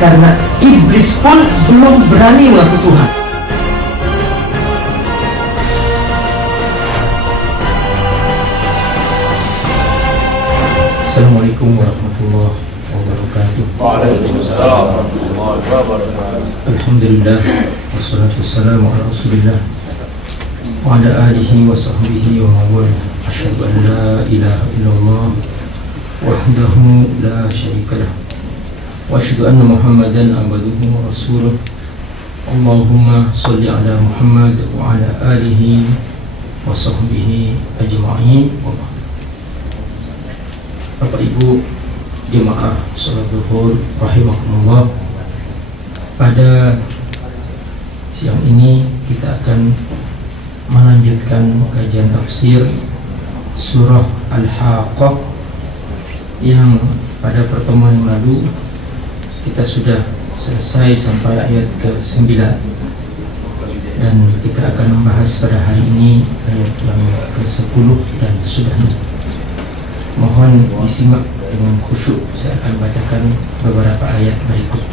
Karena iblis pun belum berani mengaku Tuhan. Assalamualaikum warahmatullahi wabarakatuh. Waalaikumsalam warahmatullahi wabarakatuh. Alhamdulillah, wassalatu wassalamu ala rasulillah wa ala alihi wa sahbihi wa mawala. Asyhadu an la ilaha illallah wahdahu la syarika lah, wa asyhadu anna Muhammadan abduhu wa rasuluh. Allahumma sholli ala Muhammad wa ala alihi wa sahbihi ajma'in. Bapak Ibu jemaah salat zuhur rahimakumullah, pada siang ini kita akan melanjutkan kajian tafsir surah Al-Haqqah yang pada pertemuan lalu kita sudah selesai sampai ayat ke-9, dan kita akan membahas pada hari ini ayat yang ke-10 dan sudahnya. Mohon disimak dengan khusyuk. Saya akan bacakan beberapa ayat berikut.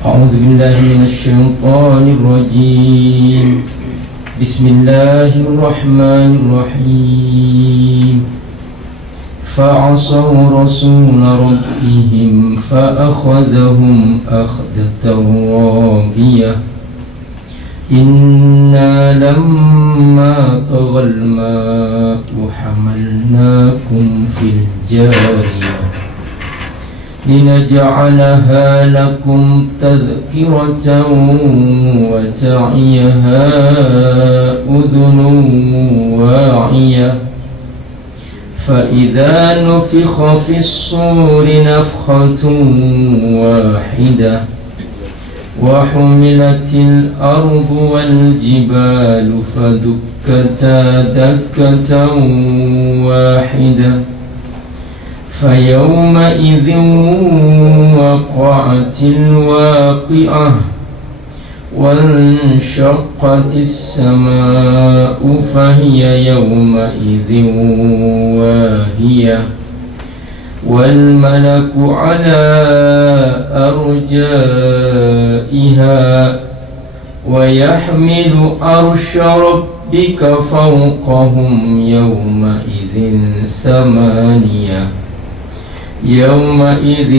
A'udzu billahi minasyaitonir rajim. Bismillahirrahmanirrahim. Fa'asaw rasul rabbihim fa'akhadhahum akhdatan rabiyah. Inna lamma taghal ma'u hamalnakum fil jariyah linaj'alaha lakum tadhkiratan wa ta'iyaha udhunun wa'iyah. فإذا نفخ في الصور نفخة واحدة وحملت الأرض والجبال فدكتا دكة واحدة فيومئذ وقعت الواقعة وانشقت السماء فهي يومئذ واهية والملك على أرجائها ويحمل عرش ربك فوقهم يومئذ ثمانية يومئذ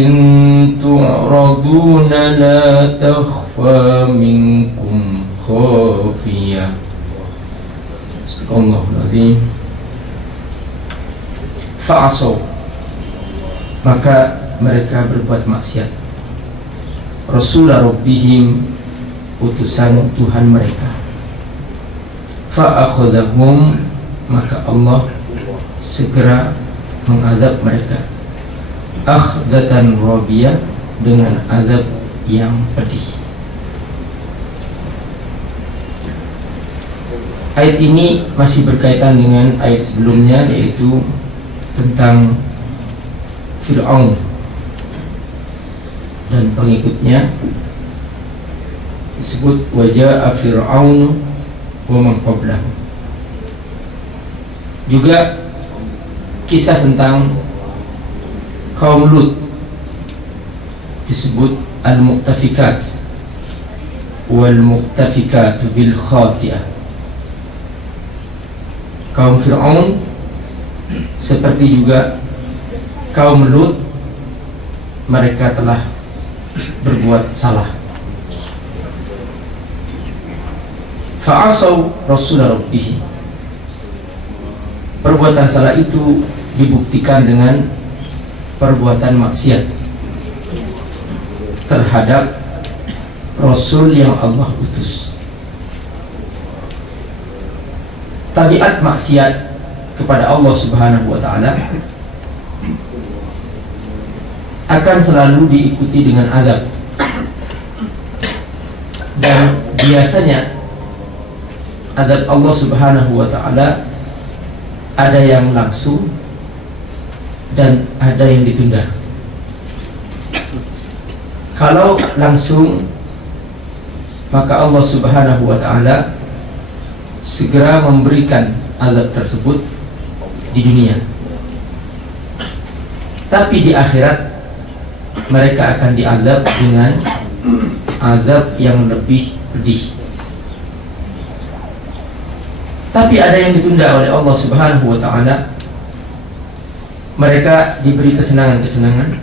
تعرضون لا تخفى منكم خافية. Astagfirullahaladzim. Fa'asaw, maka mereka berbuat maksiat, Rasulullah Rabbihim, utusan Tuhan mereka. Fa'akhadhahum, maka Allah segera mengadab mereka, akhdatan rabiyah, dengan adab yang pedih. Ayat ini masih berkaitan dengan ayat sebelumnya, yaitu tentang Fir'aun dan pengikutnya. Disebut waja'a Fir'aun wa man qablahu. Juga kisah tentang kaum Lut, disebut al-mu'tafikat wal mu'tafikat bil khati'ah. Kaum Fir'aun seperti juga kaum Lut, mereka telah berbuat salah. Fa'asaw Rasulullah Rabbih, perbuatan salah itu dibuktikan dengan perbuatan maksiat terhadap Rasul yang Allah utus. Tabiat maksiat kepada Allah Subhanahu wa ta'ala akan selalu diikuti dengan azab, dan biasanya azab Allah Subhanahu wa ta'ala ada yang langsung dan ada yang ditunda. Kalau langsung, maka Allah Subhanahu wa ta'ala segera memberikan azab tersebut di dunia. Tapi di akhirat mereka akan diazab dengan azab yang lebih pedih. Tapi ada yang ditunda oleh Allah Subhanahu wa ta'ala. Mereka diberi kesenangan-kesenangan,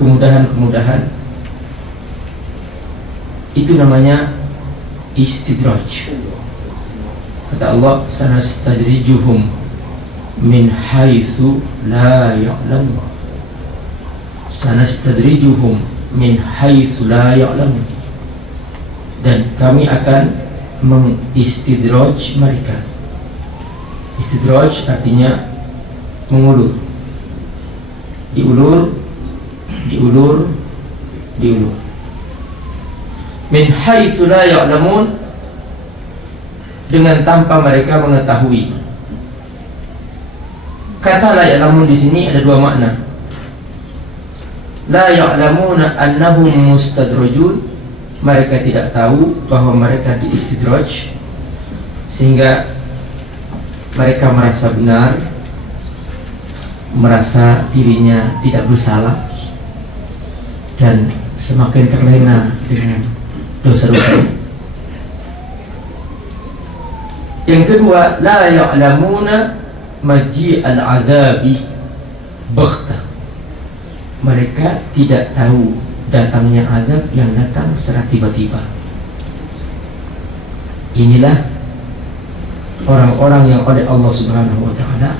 kemudahan-kemudahan. Itu namanya istidraj. Kata Allah, sanastadrijuhum min haitsu la ya'lamun. Sanastadrijuhum min haitsu la ya'lamun. Dan kami akan mengistidraj mereka. Istidraj artinya mengulur. Diulur, diulur, diulur. Min haitsu la ya'lamun, dengan tanpa mereka mengetahui. Kata la ya'lamun di sini ada dua makna. La ya'lamuna annahum mustadrajun, mereka tidak tahu bahwa mereka diistidraj, sehingga mereka merasa benar, merasa dirinya tidak bersalah, dan semakin terlena dengan dosa-dosa. Yang kedua, la ya'lamuna maji al-azabi baghtah, mereka tidak tahu datangnya azab yang datang secara tiba-tiba. Inilah orang-orang yang oleh Allah Subhanahu wa ta'ala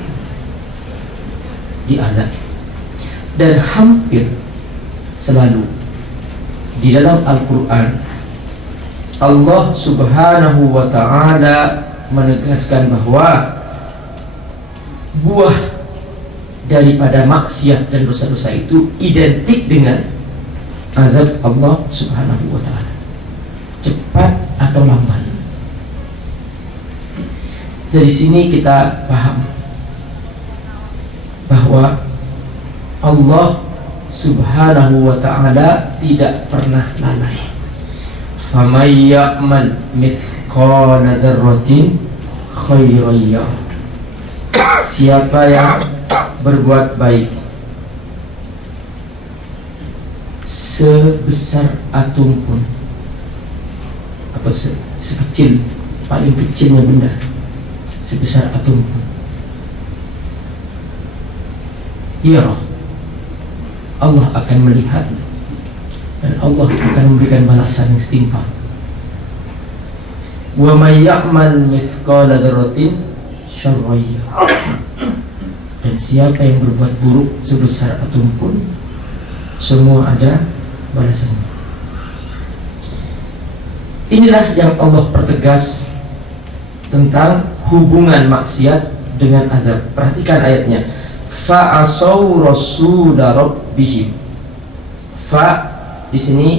diazab. Dan hampir selalu di dalam Al-Quran Allah Subhanahu wa ta'ala menegaskan bahwa buah daripada maksiat dan dosa-dosa itu identik dengan azab Allah Subhanahu wa ta'ala, cepat atau lambat. Dari sini kita paham bahwa Allah Subhanahu wa ta'ala tidak pernah lalai. Faman ya'mal mithqala dzarratin khairan yarah. Siapa yang berbuat baik sebesar atom pun, atau sekecil, paling kecilnya benda, sebesar atom pun, ya Allah akan melihat dan Allah akan memberikan balasan yang setimpal. Wa may ya'mal mithqala dzarratin syarran yarah. Dan siapa yang berbuat buruk sebesar atom pun, semua ada balasannya. Inilah yang Allah pertegas tentang hubungan maksiat dengan azab. Perhatikan ayatnya. Fa'asau rasula rabbihim. Fa di sini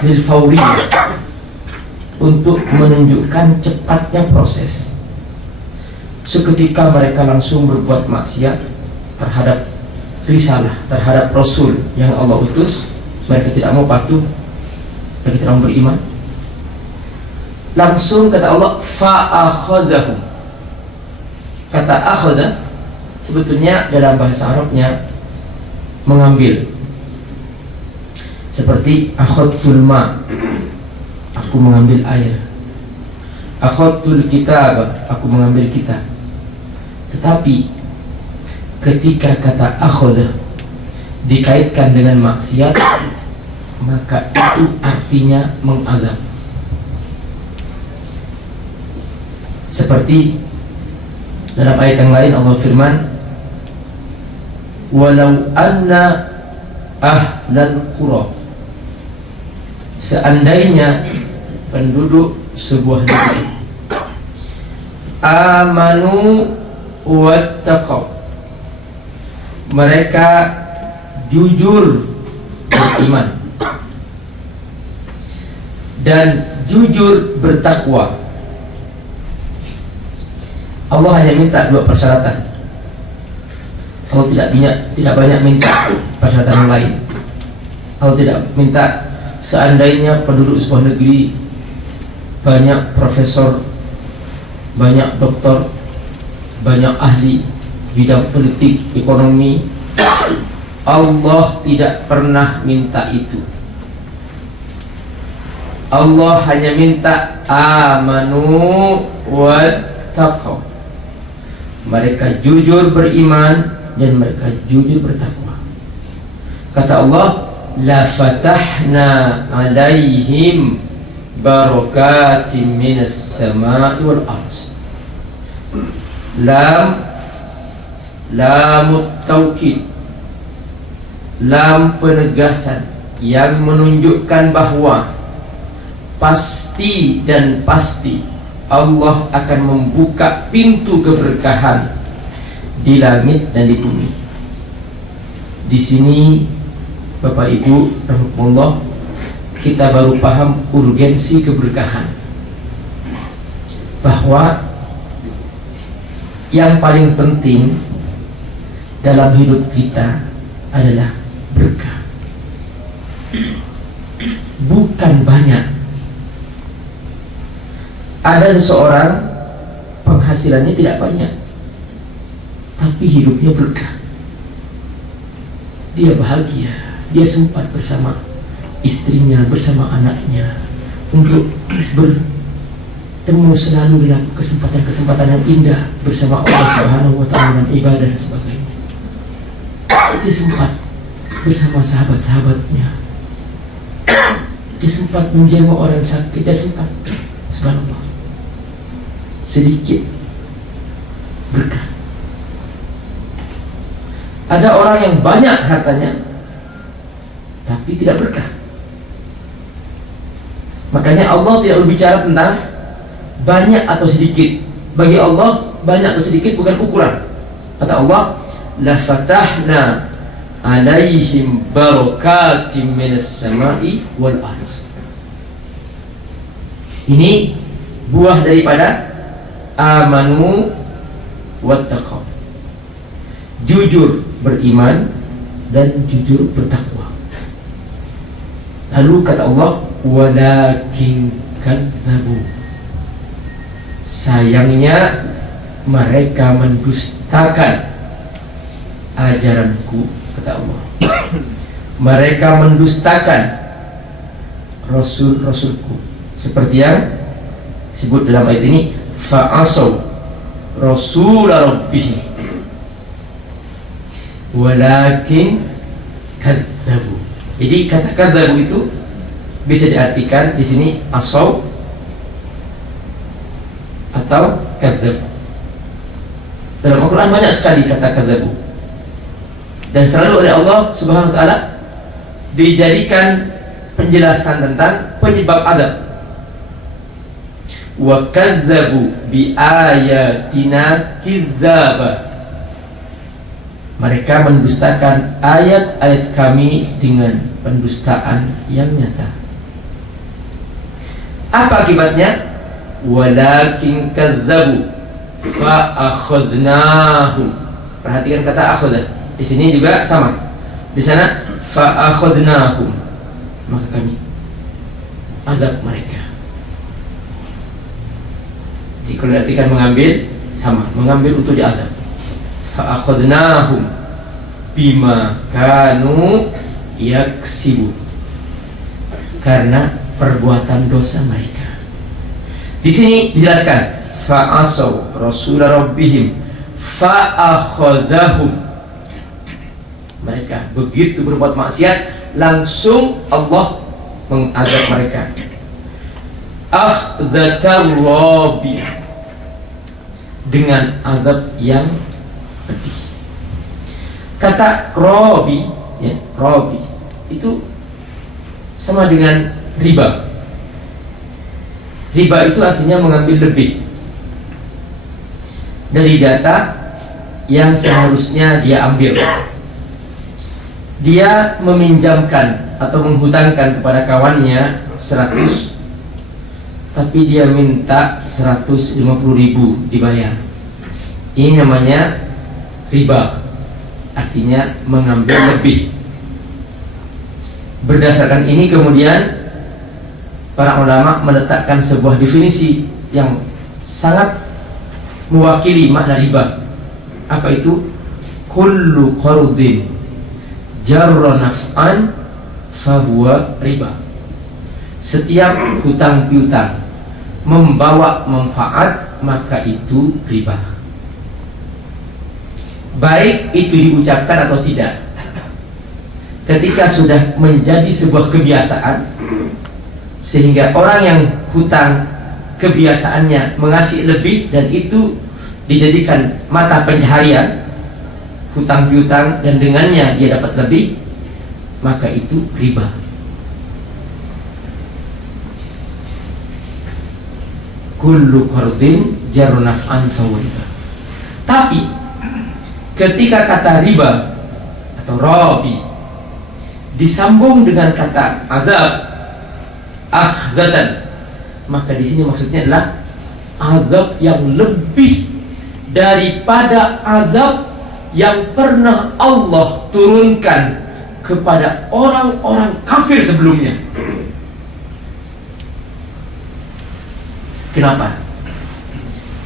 lil fawriyah, untuk menunjukkan cepatnya proses. Seketika mereka langsung berbuat maksiat terhadap risalah, terhadap Rasul yang Allah utus. Mereka tidak mau patuh, mereka tidak mau beriman. Langsung kata Allah, fa'akhadahum. Kata akhadha sebetulnya dalam bahasa Arabnya mengambil. Seperti akhadtul ma, aku mengambil air. Akhadtul kitab, aku mengambil kitab. Tetapi ketika kata akhadha dikaitkan dengan maksiat, maka itu artinya mengazab. Seperti dalam ayat yang lain Allah firman, walau anna ahlal qura, seandainya penduduk sebuah negeri amanu wattaqaw, mereka jujur beriman dan jujur bertakwa. Allah hanya minta dua persyaratan. Allah tidak banyak minta persyaratan yang lain. Allah tidak minta seandainya penduduk sebuah negeri banyak profesor, banyak doktor, banyak ahli bidang politik, ekonomi, Allah tidak pernah minta itu. Allah hanya minta amanu wattaqaw. Mereka jujur beriman dan mereka jujur bertakwa. Kata Allah, la fatahna alaihim barakatim minas sama'i wal ardh. Lamut taukid, lam penegasan yang menunjukkan bahwa pasti dan pasti Allah akan membuka pintu keberkahan di langit dan di bumi. Di sini Bapak Ibu rahimahullah, kita baru paham urgensi keberkahan, bahwa yang paling penting dalam hidup kita adalah berkah, bukan banyak. Ada seseorang penghasilannya tidak banyak, tapi hidupnya berkah. Dia bahagia, dia sempat bersama istrinya, bersama anaknya, untuk bertemu selalu dalam kesempatan-kesempatan yang indah bersama Allah Subhanahu wa Ta'ala dan ibadah dan sebagainya. Dia sempat bersama sahabat-sahabatnya, dia sempat menjenguk orang sakit, dia sempat, subhanallah, sedikit berkah. Ada orang yang banyak hartanya tapi tidak berkah. Makanya Allah tidak berbicara tentang banyak atau sedikit. Bagi Allah, banyak atau sedikit bukan ukuran. Kata Allah, la fatahna alaihim barakatim minas sama'i wal ardh. Ini buah daripada amanu wattaqaw, jujur beriman dan jujur bertakwa. Lalu kata Allah, walakin kadzabu, sayangnya mereka mendustakan ajaranku, kata Allah. Mereka mendustakan rasul-rasulku, seperti yang disebut dalam ayat ini, fa'asaw rasul rabbihim walakin kadzabu. Jadi kata kadzabu itu bisa diartikan di sini asaw atau kadzab. Dalam Al-Quran banyak sekali kata kadzabu, dan selalu oleh Allah Subhanahu wa Ta'ala dijadikan penjelasan tentang penyebab adab. Wa kadzabu bi ayatina kizzaba, mereka mendustakan ayat-ayat kami dengan pendustaan yang nyata. Apa akibatnya? Walakin kadzabu fa akhadnahum. Perhatikan kata akhadha. Di sini juga sama. Di sana fa akhadnahum, maka kami azab mereka. Jadi kalau diartikan mengambil, sama, mengambil untuk diadab. Fa akhadnahum bima kanu yaksibu, karena perbuatan dosa mereka. Di sini dijelaskan fa asaw rasul rabbihim fa akhadhahum, mereka begitu berbuat maksiat langsung Allah mengadab mereka. Akhzatar rabi, dengan azab yang pedih. Kata rabi, ya, rabi itu sama dengan riba. Riba itu artinya mengambil lebih dari data yang seharusnya dia ambil. Dia meminjamkan atau menghutangkan kepada kawannya 100, tapi dia minta 150.000 dibayar. Ini namanya riba, artinya mengambil lebih. Berdasarkan ini kemudian para ulama meletakkan sebuah definisi yang sangat mewakili makna riba. Apa itu? Kullu qardin jarra naf'an fahuwa riba. Setiap hutang piutang membawa manfaat, maka itu riba. Baik itu diucapkan atau tidak. Ketika sudah menjadi sebuah kebiasaan, sehingga orang yang hutang kebiasaannya mengasih lebih dan itu dijadikan mata pencaharian, hutang piutang, dan dengannya dia dapat lebih, maka itu riba. Kullu qardin jarra naf'an fahuwa riba. Tapi ketika kata riba atau rabi disambung dengan kata azab akhdatan, maka di sini maksudnya adalah azab yang lebih daripada azab yang pernah Allah turunkan kepada orang-orang kafir sebelumnya. Kenapa?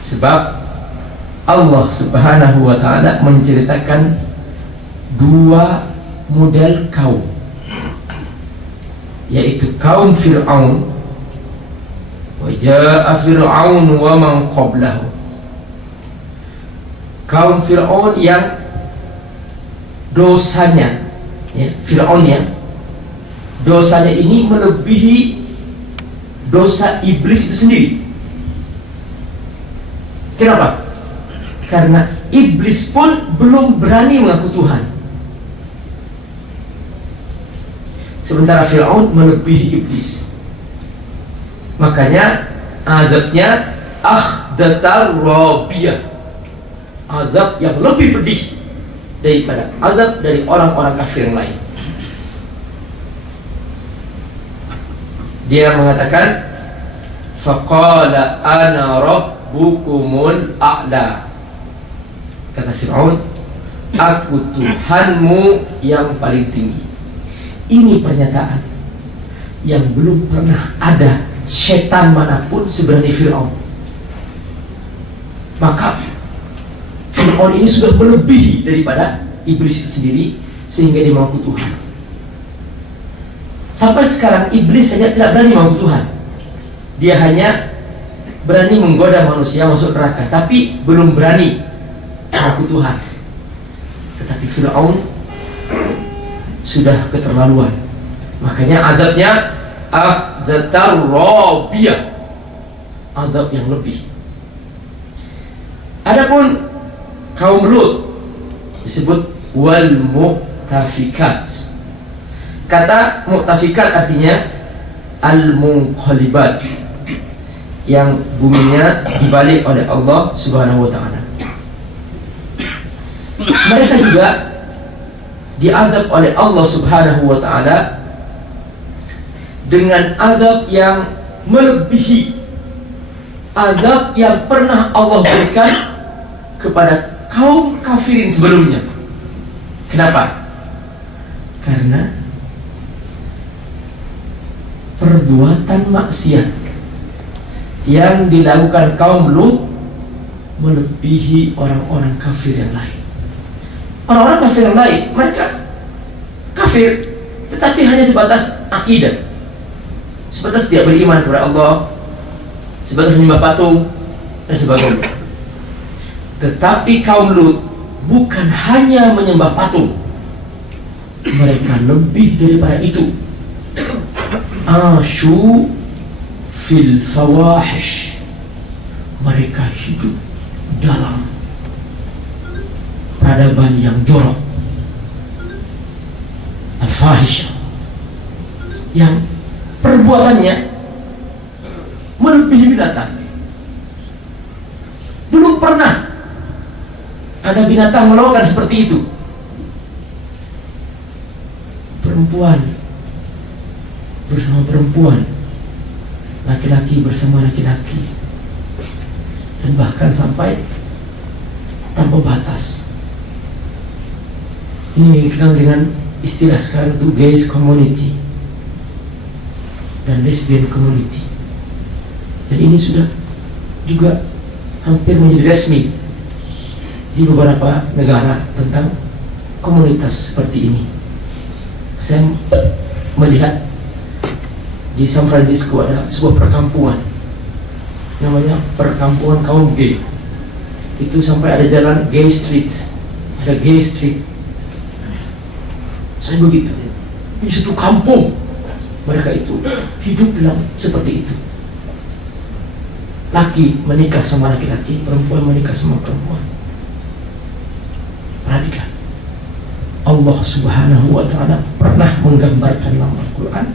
Sebab Allah Subhanahu wa ta'ala menceritakan dua model kaum, yaitu kaum Fir'aun. Wa jaa'a Fir'aun wa man qablahu. Kaum Fir'aun yang dosanya, ya, Fir'aun yang dosanya ini melebihi dosa iblis itu sendiri. Kenapa? Karena iblis pun belum berani mengaku Tuhan, sementara Fir'aun melebihi iblis. Makanya azabnya akhdatar rabiyah, azab yang lebih pedih daripada azab dari orang-orang kafir yang lain. Dia mengatakan, faqala ana rabbukumul a'la. Kata Fir'aun, aku Tuhanmu yang paling tinggi. Ini pernyataan yang belum pernah ada setan manapun seberani Fir'aun. Maka Fir'aun ini sudah melebihi daripada iblis itu sendiri, sehingga dia mengaku Tuhan. Sampai sekarang iblis saja tidak berani mengaku Tuhan. Dia hanya berani menggoda manusia masuk neraka, tapi belum berani mengaku Tuhan. Tetapi Fir'aun sudah keterlaluan. Makanya azabnya akhdatar rabiyah, azab yang lebih. Adapun kaum Lut disebut wal mu'tafikat. Kata mu'tafikat artinya al-munqalibat, yang buminya dibalik oleh Allah Subhanahu wa ta'ala. Mereka juga diazab oleh Allah Subhanahu wa ta'ala dengan azab yang melebihi azab yang pernah Allah berikan kepada kaum kafirin sebelumnya. Kenapa? Karena perbuatan maksiat yang dilakukan kaum Lut melebihi orang-orang kafir yang lain. Orang-orang kafir yang lain, mereka kafir, tetapi hanya sebatas akidah, sebatas dia beriman kepada Allah, sebatas menyembah patung dan sebagainya. Tetapi kaum Lut bukan hanya menyembah patung, mereka lebih daripada itu. Asyu fil fawahish, mereka hidup dalam peradaban yang jorok, al-fahisha, yang perbuatannya melebihi binatang. Belum pernah ada binatang melakukan seperti itu. Perempuan bersama perempuan, laki-laki bersama laki-laki, dan bahkan sampai tanpa batas. Ini dikenal dengan istilah sekarang itu gays community dan lesbian community. Dan ini sudah juga hampir menjadi resmi di beberapa negara tentang komunitas seperti ini. Saya melihat di San Francisco ada sebuah perkampungan, namanya perkampungan kaum gay. Itu sampai ada jalan gay street, ada gay street. Saya begitu, di satu kampung mereka itu hidup dalam seperti itu. Laki menikah sama laki-laki, perempuan menikah sama perempuan. Perhatikan, Allah Subhanahu wa ta'ala pernah menggambarkan dalam Al-Quran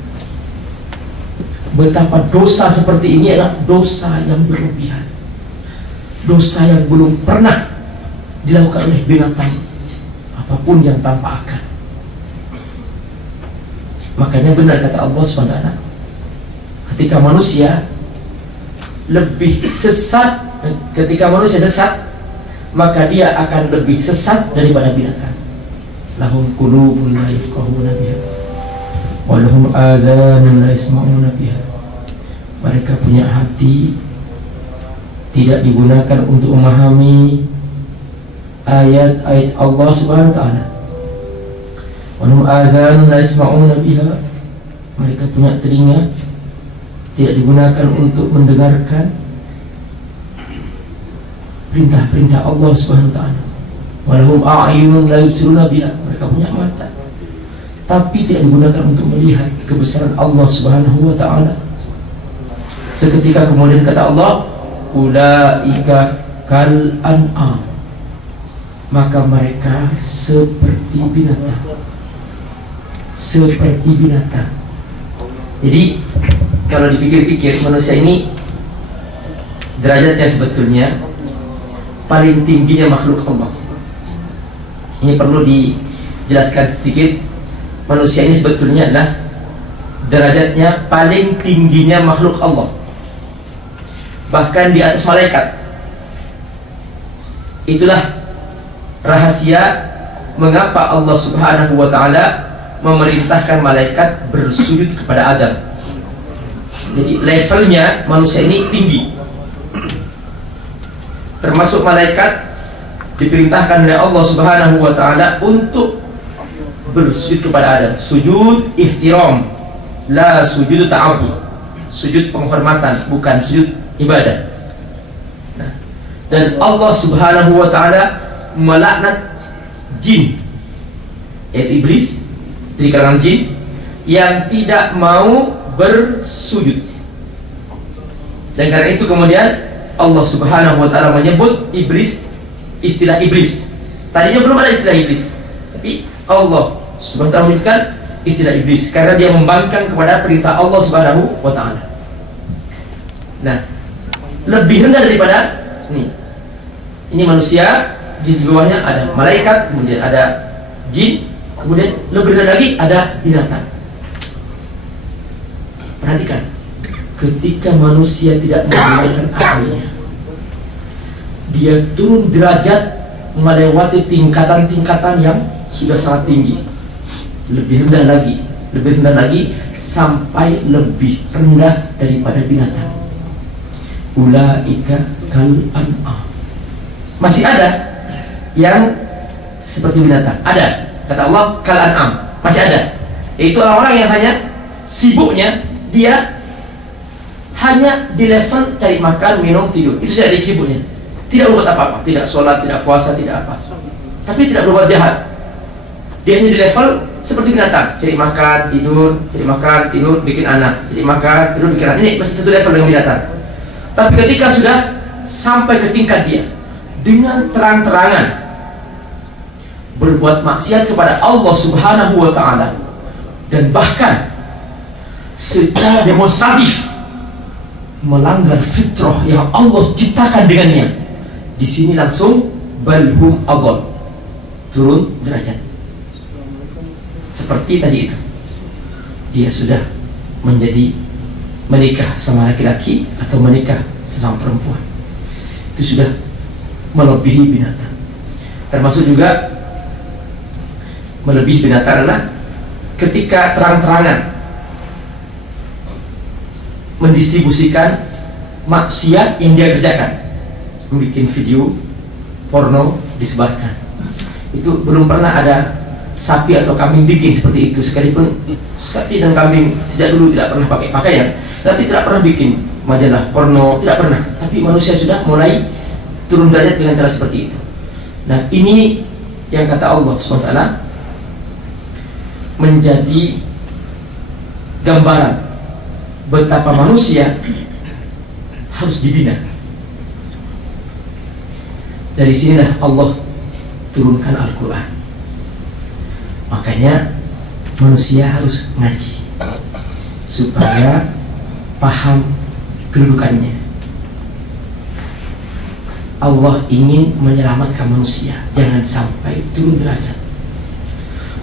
betapa dosa seperti ini adalah dosa yang berlebihan, dosa yang belum pernah dilakukan oleh binatang apapun yang tanpa akal. Makanya benar kata Allah SWT, ketika manusia lebih sesat, ketika manusia sesat, maka dia akan lebih sesat daripada binatang. Lahum qulubun la yafqahuna biha wa lahum adhanun la yasma'una biha. Mereka punya hati tidak digunakan untuk memahami ayat-ayat Allah Subhanahu wa taala. Wa lahum adhanun la yasma'una biha. Mereka punya telinga tidak digunakan untuk mendengarkan perintah-perintah Allah Subhanahu wa taala. Walahum a'yunun la yubsiruna biha. Mereka punya mata tapi tidak digunakan untuk melihat kebesaran Allah Subhanahu wa taala. Seketika kemudian kata Allah, ulaika kal an'am. Maka mereka seperti binatang. Seperti binatang. Jadi kalau dipikir-pikir, manusia ini derajatnya sebetulnya paling tingginya makhluk Allah. Ini perlu dijelaskan sedikit. Manusia ini sebetulnya adalah derajatnya paling tingginya makhluk Allah, bahkan di atas malaikat. Itulah rahasia mengapa Allah Subhanahu wa ta'ala memerintahkan malaikat bersujud kepada Adam. Jadi levelnya manusia ini tinggi. Termasuk malaikat diperintahkan oleh Allah Subhanahu wa ta'ala untuk bersujud kepada Adam. Sujud ihtiram, la sujud ta'abud. Sujud penghormatan, bukan sujud ibadah. Nah, dan Allah Subhanahu wa ta'ala melaknat jin, yaitu iblis dari kalangan jin yang tidak mau bersujud. Dan karena itu kemudian Allah Subhanahu wa ta'ala menyebut iblis istilah iblis. Tadinya belum ada istilah iblis, tapi Allah Subhanahu wa ta'ala menyebutkan istilah iblis karena dia membangkang kepada perintah Allah Subhanahu wa ta'ala. Nah, lebih rendah daripada ini manusia, di bawahnya ada malaikat, kemudian ada jin, kemudian lebih rendah lagi ada binatang. Perhatikan, ketika manusia tidak menggunakan akalnya, dia turun derajat melewati tingkatan-tingkatan yang sudah sangat tinggi. Lebih rendah lagi sampai lebih rendah daripada binatang. Ulaika kal an'am. Masih ada yang seperti binatang, ada. Kata Allah kal an'am, masih ada. Yaitu orang-orang yang hanya sibuknya dia hanya di level cari makan, minum, tidur. Itu saja sibuknya. Tidak berbuat apa-apa, tidak sholat, tidak puasa, tidak apa. Tapi tidak berbuat jahat. Dia hanya di level seperti binatang, cari makan, tidur, cari makan, tidur, bikin anak, cari makan, tidur, bikin anak. Ini masih satu level dengan binatang. Tapi ketika sudah sampai ke tingkat dia dengan terang-terangan berbuat maksiat kepada Allah Subhanahu wa ta'ala, dan bahkan secara demonstratif melanggar fitrah yang Allah ciptakan dengannya, di sini langsung balhum adhal, turun derajat. Seperti tadi itu, dia sudah menjadi menikah sama laki-laki atau menikah sama perempuan, itu sudah melebihi binatang. Termasuk juga melebihi binatang adalah ketika terang-terangan mendistribusikan maksiat yang dia kerjakan, membuat video porno disebarkan. Itu belum pernah ada sapi atau kambing bikin seperti itu, sekalipun sapi dan kambing tidak pernah pakai pakaian, tapi tidak pernah bikin majalah porno, tidak pernah. Tapi manusia sudah mulai turun derajat dengan cara seperti itu. Nah, ini yang kata Allah SWT menjadi gambaran betapa manusia harus dibina. Dari sinilah Allah turunkan Al-Quran. Makanya manusia harus ngaji supaya paham kedudukannya. Allah ingin menyelamatkan manusia, jangan sampai turun derajat.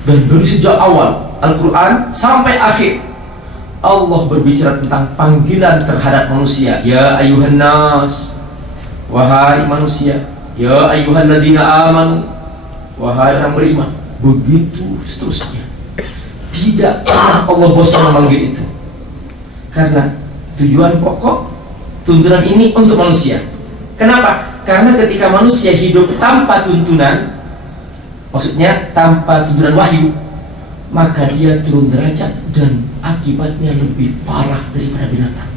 Dan dari sejak awal Al-Quran sampai akhir, Allah berbicara tentang panggilan terhadap manusia. Ya ayuhan nas, wahai manusia. Ya ayyuhalladzina amanu, wahai orang beriman. Begitu seterusnya. Tidak pernah Allah bosan memanggil itu, karena tujuan pokok tuntunan ini untuk manusia. Kenapa? Karena ketika manusia hidup tanpa tuntunan, maksudnya tanpa tuntunan wahyu, maka dia turun derajat dan akibatnya lebih parah daripada binatang.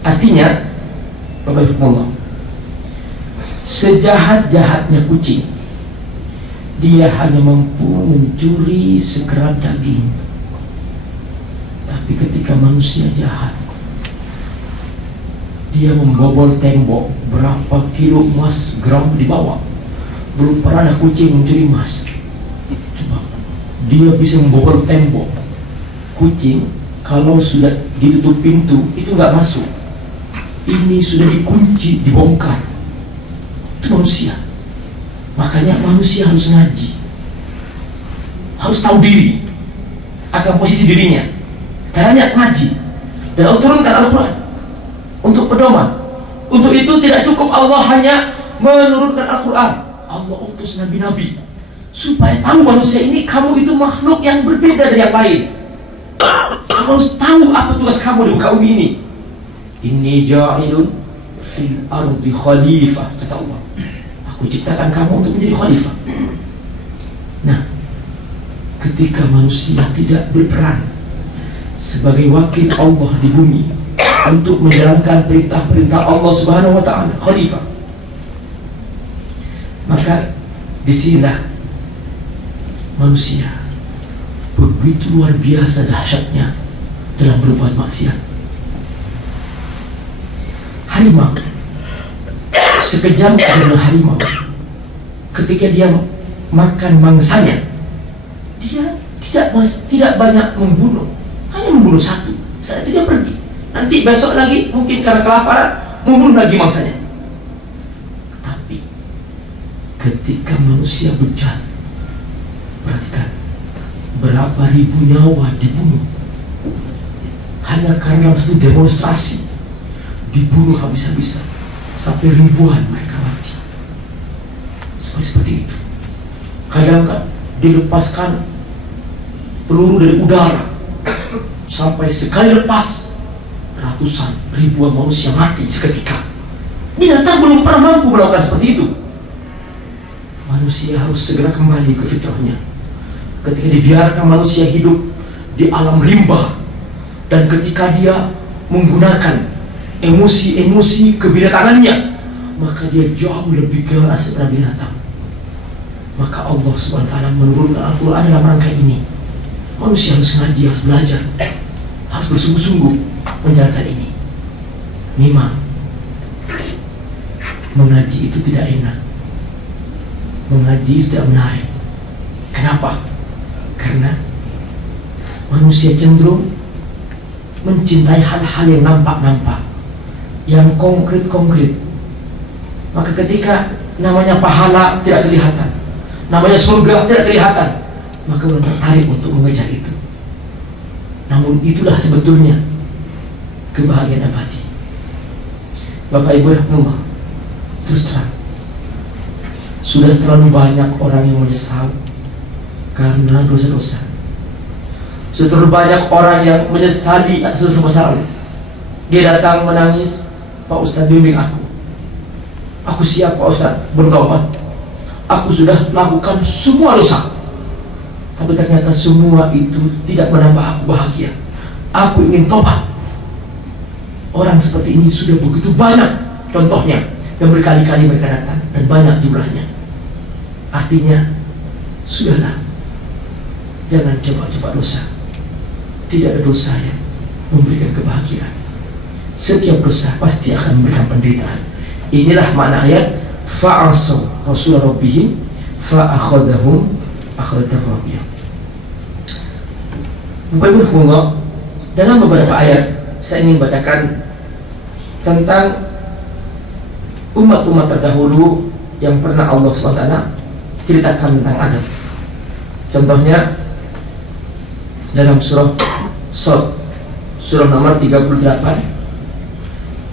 Artinya, Bapak Ibu Allah, sejahat-jahatnya kucing, dia hanya mampu mencuri sekerat daging. Tapi ketika manusia jahat, dia membobol tembok, berapa kilo emas gram dibawa. Belum pernah ada kucing mencuri emas. Coba, dia bisa membobol tembok. Kucing kalau sudah ditutup pintu itu nggak masuk. Ini sudah dikunci, dibongkar. Itu manusia. Makanya manusia harus ngaji, harus tahu diri akan posisi dirinya. Caranya ngaji. Dan Allah turunkan Al-Quran untuk pedoman. Untuk itu tidak cukup Allah hanya menurunkan Al-Quran. Allah utus nabi-nabi supaya tahu manusia ini, kamu itu makhluk yang berbeda dari yang lain. Kamu harus tahu apa tugas kamu di muka bumi ini. Inni ja'ilun fil ardi khalifah, kata Allah. Aku ciptakan kamu untuk menjadi khalifah. Nah, ketika manusia tidak berperan sebagai wakil Allah di bumi untuk menjalankan perintah-perintah Allah Subhanahu wa taala, khalifah, maka disinilah manusia begitu luar biasa dahsyatnya dalam berbuat maksiat. Harimau, sekejam adalah harimau. Ketika dia makan mangsanya, dia tidak banyak membunuh, hanya membunuh satu. Saat itu dia pergi. Nanti besok lagi mungkin karena kelaparan membunuh lagi mangsanya. Tapi ketika manusia bejat, perhatikan berapa ribu nyawa dibunuh hanya karena satu demonstrasi, dibunuh habis-habisan. Sampai ribuan mereka mati. Seperti itu. Kadang dilepaskan peluru dari udara, sampai sekali lepas ratusan ribuan manusia mati seketika. Binatang belum pernah mampu melakukan seperti itu. Manusia harus segera kembali ke fitrahnya. Ketika dibiarkan manusia hidup di alam rimba, dan ketika dia menggunakan emosi-emosi kebinatangannya, maka dia jauh lebih keras daripada binatang. Maka Allah SWT menurunkan Al-Quran dalam rangka ini. Manusia harus ngaji, harus belajar, harus bersungguh-sungguh menjalankan ini. Memang mengaji itu tidak enak, mengaji itu tidak menarik. Kenapa? Karena manusia cenderung mencintai hal-hal yang nampak-nampak, yang konkret-konkret. Maka ketika namanya pahala tidak kelihatan, namanya surga tidak kelihatan, maka orang tertarik untuk mengejar itu. Namun itulah sebetulnya kebahagiaan abadi. Bapak Ibu rahimahullah, terus terang, sudah terlalu banyak orang yang menyesal karena dosa-dosa. Sudah terlalu banyak orang yang menyesali atas dosa-dosa. Dia datang menangis, Pak Ustadz bimbing aku. Aku siap Pak Ustadz bertobat. Aku sudah melakukan semua dosa. tapi ternyata semua itu tidak menambah aku bahagia. Aku ingin tobat. Orang seperti ini sudah begitu banyak contohnya, yang berkali-kali mereka datang dan banyak jumlahnya. Artinya, sudahlah, jangan coba-coba dosa. Tidak ada dosa yang memberikan kebahagiaan. Setiap dosa pasti akan memberikan penderitaan. Inilah makna ayat fa'asaw rasul rabbihim fa'akhadahum akhadatan rabbiyah. Bapak-ibu, dalam beberapa ayat saya ingin bacakan tentang umat-umat terdahulu yang pernah Allah SWT ceritakan tentang Adam. Contohnya dalam surah Shad, surah nomor 38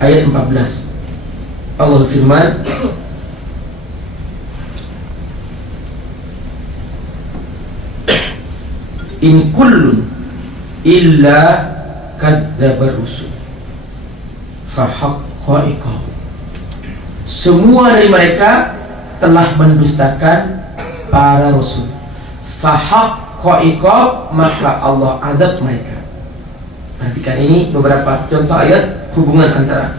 ayat 14. Allah firman, in kullun illa kadzabar rusul fahaqqa iqab. Semua dari mereka telah mendustakan para rasul. Fahaqqa iqab, maka Allah azab mereka. Perhatikan ini beberapa contoh ayat hubungan antara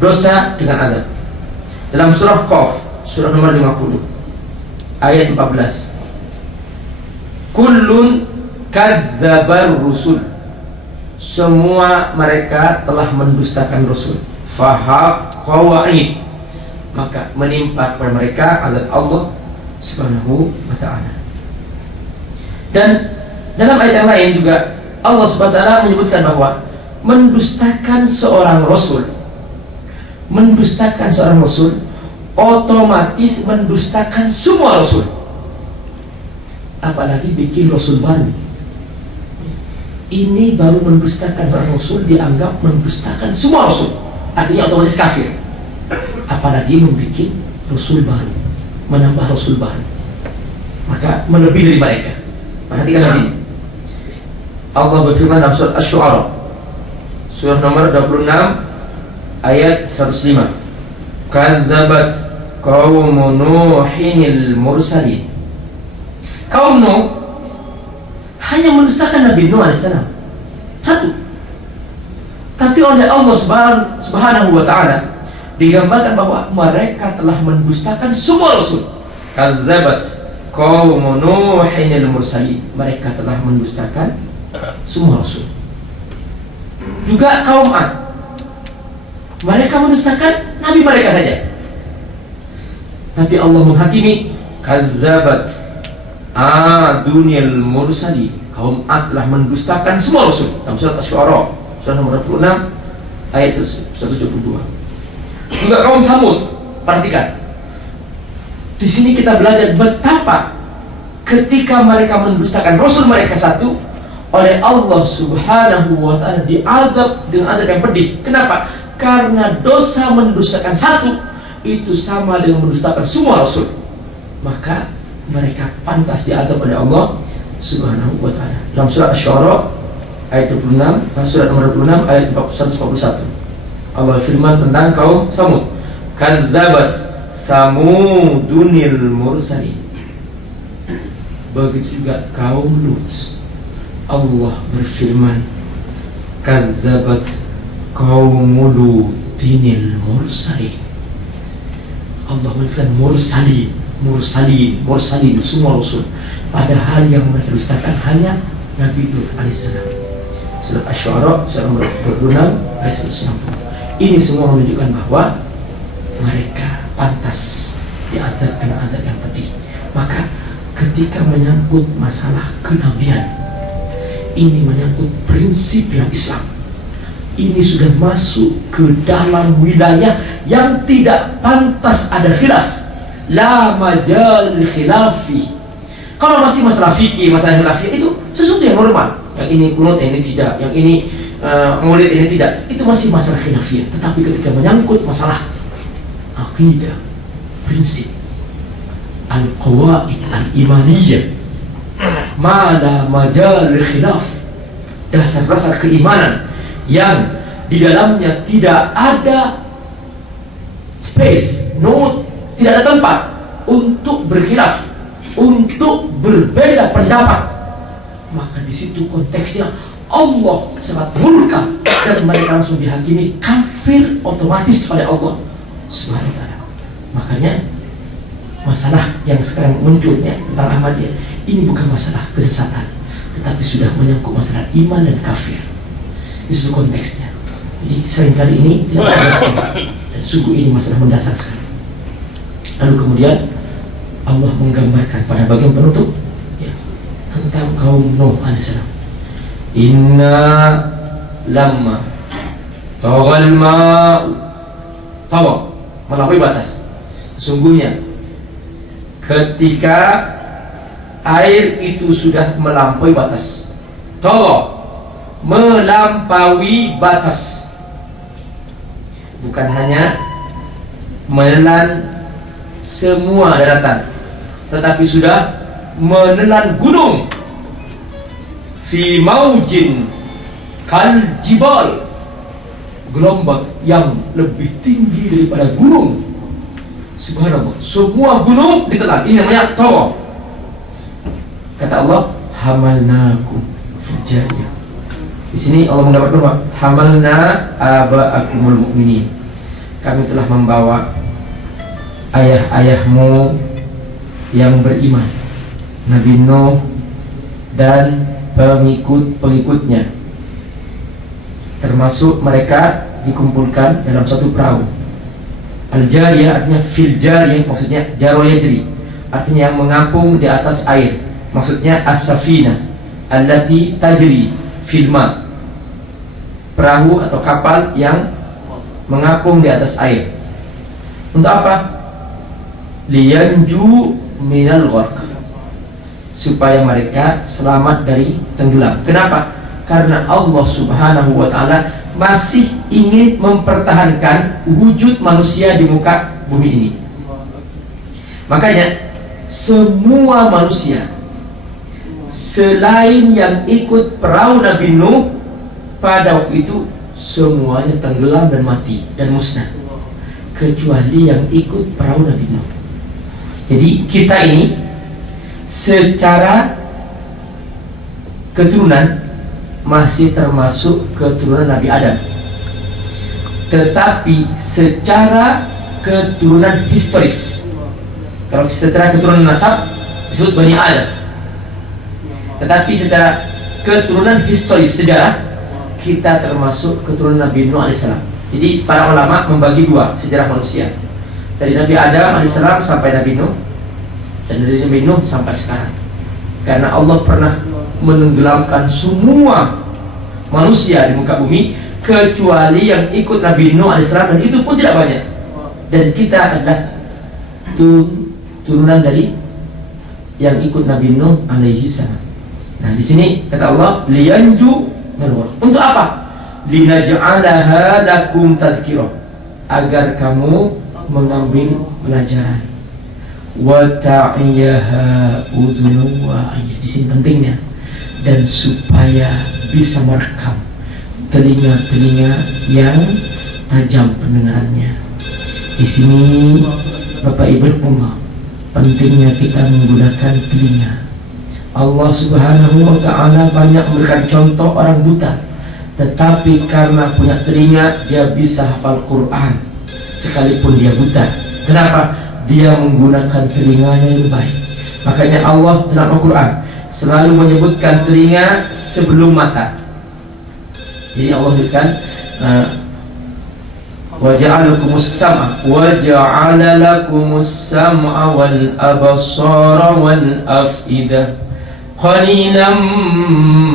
dosa dengan azab. Dalam surah Qaf, surah nomor 50 ayat 14. Kullun kadzabar rusul. Semua mereka telah mendustakan rasul. Fahaqqa wa'id, maka menimpa kepada mereka azab Allah Subhanahu wa ta'ala. Dan dalam ayat yang lain juga Allah Subhanahu wa ta'ala menyebutkan bahwa mendustakan seorang rasul, otomatis mendustakan semua rasul. Apalagi bikin rasul baru. Ini baru mendustakan seorang rasul, dianggap mendustakan semua rasul. Artinya otomatis kafir. Apalagi membuat rasul baru, menambah rasul baru, maka melebihi dari mereka. Perhatikan tadi Allah berfirman dalam surat Asy-Syu'ara, surah nomor 26 ayat 105. Kadzabat qaumu Nuhinil mursalin. Kaum Nuh hanya mendustakan Nabi Nuh AS satu, tapi oleh Allah Subhanahu wa ta'ala digambarkan bahwa mereka telah mendustakan semua rasul. Kadzabat qaumu Nuhinil mursalin, mereka telah mendustakan semua rasul. Juga kaum Ad, mereka mendustakan nabi mereka saja, tapi Allah menghakimi kadzabat adunil mursali, kaum Ad telah mendustakan semua rasul. Dalam surat Asy-Syu'ara, surah nomor 26 ayat 172. Juga kaum Samud. Perhatikan, di sini kita belajar betapa ketika mereka mendustakan rasul mereka satu, oleh Allah Subhanahu wa ta'ala diazab dengan azab yang pedih. Kenapa? Karena dosa mendustakan satu itu sama dengan mendustakan semua rasul, maka mereka pantas diazab oleh Allah Subhanahu wa ta'ala. Dalam surat Asy-Syu'ara ayat 26, surat nomor 26 ayat 141, Allah firman tentang kaum Samud, kadzabat samudunil mursalin. Begitu juga kaum Lut, Allah berfirman kadzabat qaumul Lutinil mursalin. Allah menyebutkan mursalin semua rasul, padahal yang mereka dustakan hanya Nabi Lut alaihissalam. Surat Asy-Syu'ara surah nomor 26 ayat 160. Ini semua menunjukkan bahwa mereka pantas diazab dengan azab yang pedih. Maka ketika menyangkut masalah kenabian, ini menyangkut prinsip dalam Islam, ini sudah masuk ke dalam wilayah yang tidak pantas ada khilaf. La majal khilafi. Kalau masih masalah fikih, masalah khilafiyah, itu sesuatu yang normal. Yang ini kunut, yang ini tidak, yang ini maulid, ini tidak. Itu masih masalah khilafiyah. Tetapi ketika menyangkut masalah akidah, prinsip, al-qawaid al-imaniyah, mada majal khilaf, dasar-dasar keimanan yang di dalamnya tidak ada space, tidak ada tempat untuk berkhilaf. untuk berbeda pendapat, maka di situ konteksnya Allah sangat murka dan mereka langsung dihakimi kafir otomatis pada Allah Subhanahu wa ta'ala. Makanya masalah yang sekarang munculnya tentang Ahmadiyah ini bukan masalah kesesatan, tetapi sudah menyangkut masalah iman dan kafir. Itu konteksnya. Jadi seringkali ini tidak terjelaskan, dan sungguh ini masalah mendasar sekali. Lalu kemudian Allah menggambarkan pada bagian penutup ya, tentang kaum Nuh alaihissalam. Inna lamma taghal ma'u, tawa melampaui batas. Sesungguhnya ketika air itu sudah melampaui batas, tawa melampaui batas, bukan hanya menelan semua daratan, tetapi sudah menelan gunung. Fi maujin kal jibal, gelombang yang lebih tinggi daripada gunung. Subhanallah, semua gunung ditelan. Ini namanya tawa. Kata Allah, hamalnakum fil jariyah. Di sini Allah menggambarkan bahwa hamalna aba'akumul mu'minin, kami telah membawa ayah-ayahmu yang beriman, Nabi Nuh dan pengikut-pengikutnya, termasuk mereka dikumpulkan dalam satu perahu. Al-jariyah artinya fil jariyah, maksudnya jaro yajri, artinya yang mengapung di atas air, maksudnya as-safina allati tajri fil ma, perahu atau kapal yang mengapung di atas air. Untuk apa? Liyanju minal gharq, supaya mereka selamat dari tenggelam. Kenapa? Karena Allah Subhanahu wa ta'ala masih ingin mempertahankan wujud manusia di muka bumi ini. Makanya semua manusia selain yang ikut perahu Nabi Nuh pada waktu itu semuanya tenggelam dan mati dan musnah, kecuali yang ikut perahu Nabi Nuh. Jadi kita ini secara keturunan masih termasuk keturunan Nabi Adam, tetapi secara keturunan historis, kalau secara keturunan nasab disebut Bani Adam, tetapi secara keturunan historis sejarah kita termasuk keturunan Nabi Nuh alaihissalam. Jadi para ulama membagi dua sejarah manusia, dari Nabi Adam alaihissalam sampai Nabi Nuh, dan dari Nabi Nuh sampai sekarang. Karena Allah pernah menenggelamkan semua manusia di muka bumi kecuali yang ikut Nabi Nuh alaihissalam, dan itu pun tidak banyak. Dan kita adalah turunan dari yang ikut Nabi Nuh alaihissalam. Nah, di sini kata Allah, liyanju minal. Untuk apa? Linaj'alaha lakum tadhkirah, agar kamu mengambil pelajaran. Wa ta'iyaha udhunu wa'iyah. Di sini pentingnya, dan supaya bisa merekam telinga-telinga yang tajam pendengarannya. Di sini Bapak Ibu Umar, pentingnya kita menggunakan telinga. Allah Subhanahu wa ta'ala banyak memberikan contoh orang buta, tetapi karena punya telinga dia bisa hafal Quran sekalipun dia buta. Kenapa? Dia menggunakan telinganya yang baik. Makanya Allah dalam Al-Quran selalu menyebutkan telinga sebelum mata. Jadi Allah menyebutkan wa ja'ala lakumus sam'a wa ja'ala lakumus sam'a wal absara wal af'idah qalilan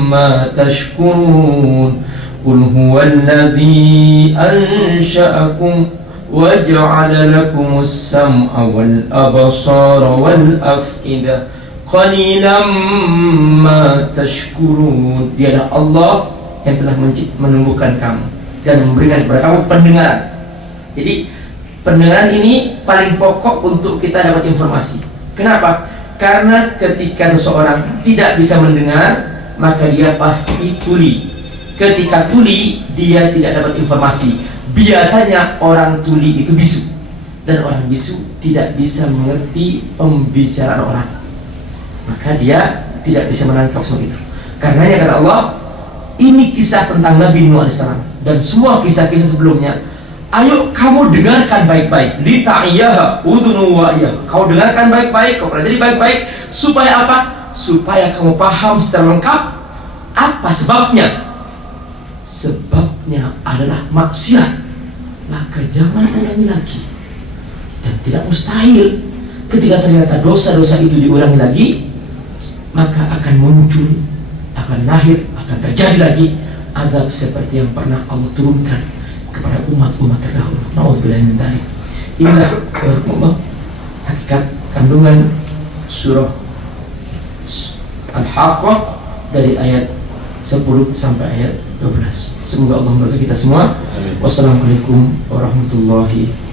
ma tashkurun qul huwallazi ansha'akum wa ja'ala lakumus sam'a wal absara wal af'idah qalilan ma tashkurun. Dialah Allah yang telah menumbuhkan kamu dan memberikan kepada kamu pendengaran. Jadi pendengaran ini paling pokok untuk kita dapat informasi. Kenapa? Karena ketika seseorang tidak bisa mendengar, maka dia pasti tuli. Ketika tuli, dia tidak dapat informasi. Biasanya orang tuli itu bisu, dan orang bisu tidak bisa mengerti pembicaraan orang. maka dia tidak bisa menangkap semua itu. Karenanya kata Allah, ini kisah tentang Nabi Nuh alaihissalam dan semua kisah-kisah sebelumnya. Ayo kamu dengarkan baik-baik. Lita'iyaha udhunu wa'iyah. Kau dengarkan baik-baik, kau pelajari baik-baik. Supaya apa? Supaya kamu paham secara lengkap apa sebabnya. Sebabnya adalah maksiat. Maka jangan ulangi lagi. Dan tidak mustahil ketika ternyata dosa-dosa itu diulangi lagi, maka akan muncul, akan lahir, akan terjadi lagi azab seperti yang pernah Allah turunkan kepada umat-umat terdahulu. Nauzubillah min dzalik. Inilah hakikat kandungan surah Al-Haqqah dari ayat 10 sampai ayat 12. Semoga Allah memberkati kita semua. Wassalamualaikum warahmatullahi wabarakatuh.